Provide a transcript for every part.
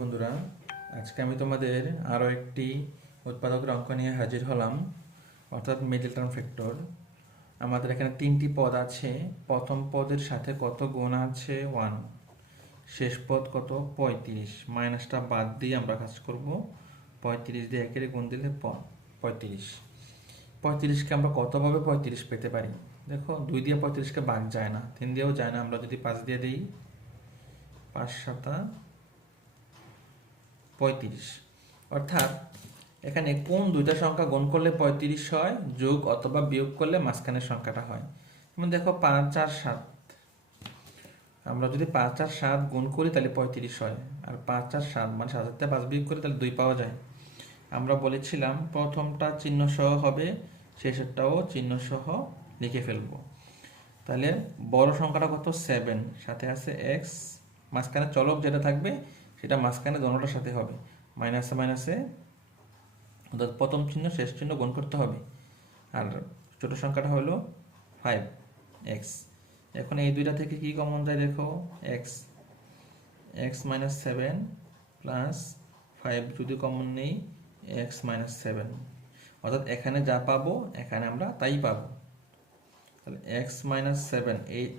বন্ধুরা, আজকে আমি তোমাদের আরও একটি উৎপাদকের অঙ্ক নিয়ে হাজির হলাম, অর্থাৎ মিডল টার্ম ফ্যাক্টর। আমাদের এখানে তিনটি পদ আছে। প্রথম পদের সাথে কত গুণ আছে? 1। শেষ পদ কত? 35। মাইনাসটা বাদ দিয়ে আমরা কাজ করব। 35 দিয়ে একের গুণ দিলে 35। 35কে আমরা কতভাবে 35 পেতে পারি? দেখো, 2 দিয়ে 35কে ভাগ যায় না, 3 দিয়েও যায় না। আমরা যদি 5 দিয়ে দিই, 5 7 35। অর্থাৎ এখানে কোন দুইটা সংখ্যা গুণ করলে 35 হয়, যোগ অথবা বিয়োগ করলে মাঝখানের সংখ্যাটা হয়। যেমন দেখো, 5 আর 7, আমরা যদি 5 আর 7 গুণ করি তাহলে 35 হয়, আর 5 আর 7 মানে 7 থেকে 5 বিয়োগ করি তাহলে 2 পাওয়া যায়। আমরা বলেছিলাম প্রথমটা চিহ্ন সহ হবে, শেষেরটাও চিহ্ন সহ লিখে ফেলবো। তাহলে বড় সংখ্যাটা কত? 7, সাথে আছে এক্স, মাঝখানে চলক যেটা থাকবে সেটা মাঝখানে দোনোটার সাথে হবে। মাইনাসে মাইনাসে অর্থাৎ প্রথম চিহ্ন শেষ চিহ্ন গুণ করতে হবে। আর ছোট সংখ্যাটা হলো 5x। এখন এই দুইটা থেকে কি কমন যায়? দেখো, এক্স এক্স মাইনাস 7 প্লাস 5 যদি কমন নেই, এক্স মাইনাস 7। অর্থাৎ এখানে যা পাবো এখানে আমরা তাই পাবো। তাহলে এক্স মাইনাস 7,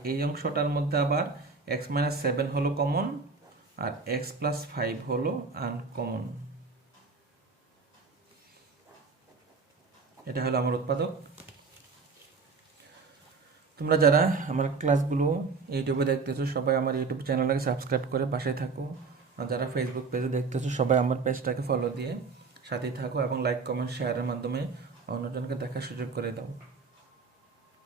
এই অংশটার মধ্যে আবার এক্স মাইনাস 7 হলো কমন, আর এক্স প্লাস 5 হলো আনকমন। এটা হলো আমার উৎপাদক। তোমরা যারা আমার ক্লাসগুলো ইউটিউবে দেখতেছো সবাই আমার ইউটিউব চ্যানেলটাকে সাবস্ক্রাইব করে পাশে থাকো, আর যারা ফেসবুক পেজে দেখতেছো সবাই আমার পেজটাকে ফলো দিয়ে সাথেই থাকো এবং লাইক কমেন্ট শেয়ারের মাধ্যমে অন্যজনকে দেখার সুযোগ করে দাও।